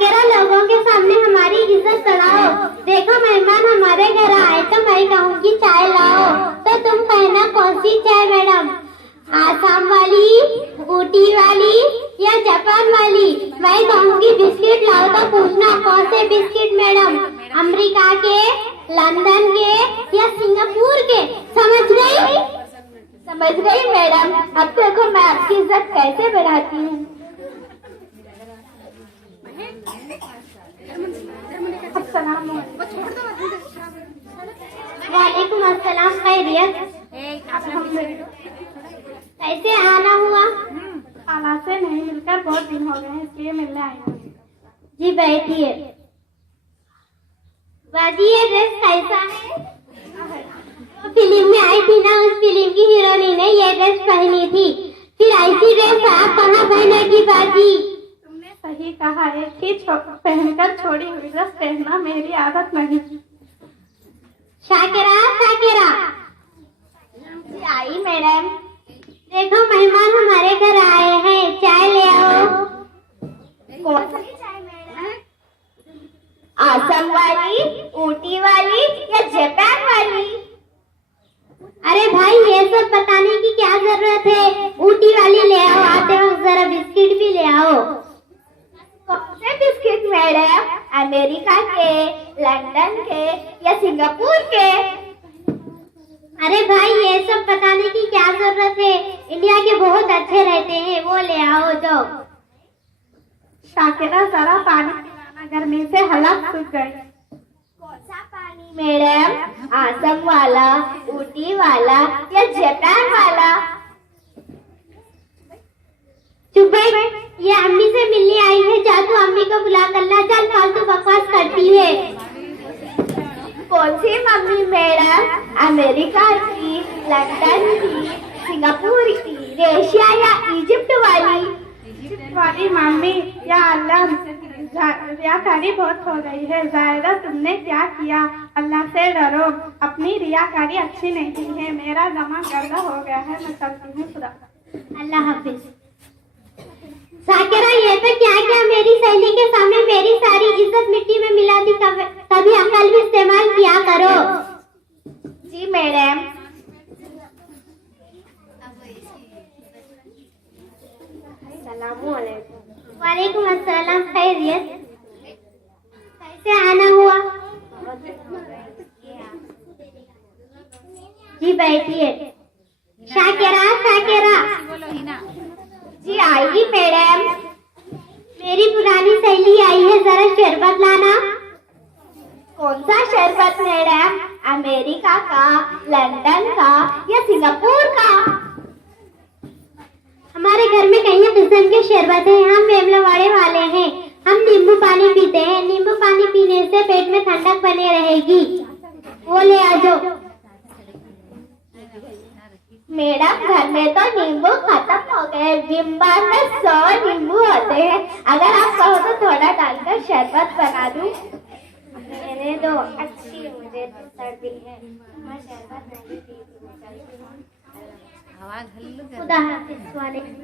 शाकिरा, लोगों के सामने हमारी इज्जत बढ़ाओ। देखो मेहमान हमारे घर आए तो मैं कहूँगी चाय लाओ, तो तुम कहना कौन सी चाय मैडम, आसाम वाली, ऊटी वाली या जापान वाली? मैं कहूँगी बिस्किट लाओ तो पूछना कौन से बिस्किट मैडम, अमेरिका के, लंदन के या सिंगापुर के? समझ गई? समझ गई मैडम। अब देखो मैं आपकी इज्जत कैसे बढ़ाती हूँ। वालेकुम अस्सलाम, खैरियत? कैसे आना हुआ? खाला से नहीं मिलकर बहुत दिन हो गए हैं, इसलिए मिलने आई हूँ। जी बैठिए। बाजी ये ड्रेस कैसा है? फिल्म में आई थी ना, उस फिल्म की हीरोइन ने ये ड्रेस पहनी थी, फिर ऐसी ड्रेस आप कहाँ पहनेगी बाजी? तुमने सही कहा, एक ही पहनकर छोड़ी हुई ड्रेस पहनना मेरी आदत नहीं। शाकिरा, शाकिरा। आई मैडम। देखो मेहमान हमारे घर आए हैं, चाय ले आओ। कौन सी चाय मैडम? आसाम वाली, ऊटी वाली या जापान वाली? अरे भाई ये सब बताने की क्या जरूरत है, ऊटी वाली ले आओ, आते वक्त जरा बिस्किट भी ले आओ। कौन से बिस्किट मैडम, अमेरिका के, लंदन के या सिंगापुर के? अरे भाई ये सब बताने की क्या जरूरत है, इंडिया के बहुत अच्छे रहते हैं, वो ले आओ जो। शाकिरा जरा पानी पिलाना, गर्मी से हालत सूख गई। कौन सा पानी मैडम, आसाम वाला, ऊटी वाला या जापान वाला? चुप बैठ, ये अम्मी से मिलने आई है, जा तू अम्मी को बुला कर ला, चल फालतू बकवास करती है। कौन सी मम्मी मैडम, अमेरिका की, लंदन की, सिंगापुर की, रशिया या इजिप्ट वाली? इजिप्ट वाली मम्मी। या अल्लाह, रियाकारी बहुत हो गई है। जायदा तुमने क्या किया, अल्लाह से डरो, अपनी रियाकारी अच्छी नहीं है। मेरा जमा गर्दा हो गया है, मैं चलती हूँ, खुदा। अल्लाह हाफिज। शाकिरा ये तो क्या क्या, मेरी सहेली के सामने मेरी सारी इज्जत मिट्टी में मिला दी, कभी अकल भी इस्तेमाल किया करो। जी मैडम। वालेकुम अस्सलाम, खैरियत? कैसे आना हुआ? जी बैठिए। शाकिरा, शाकिरा। जी आइए मैडम। मेरी पुरानी सहेली आई है, जरा शरबत लाना। कौन सा शरबत मैडम, अमेरिका का, लंदन का या सिंगापुर का? हमारे घर में कई किस्म के शरबत है, हम वेमलवाड़े वाले हैं, हम नींबू पानी पीते हैं, नींबू पानी पीने से पेट में ठंडक बने रहेगी, वो ले आ जाओ। मैडम घर में तो नींबू खत्म हो गए, विम्बार में 100 नींबू होते हैं, अगर आप कहो तो थोड़ा डालकर शरबत बना दूं? मेरे दो अच्छी, मुझे तो सर्दी है, मैं शरबत नहीं पीती, मैं चलती हूँ। खुदा हाफिज। वालेकुम।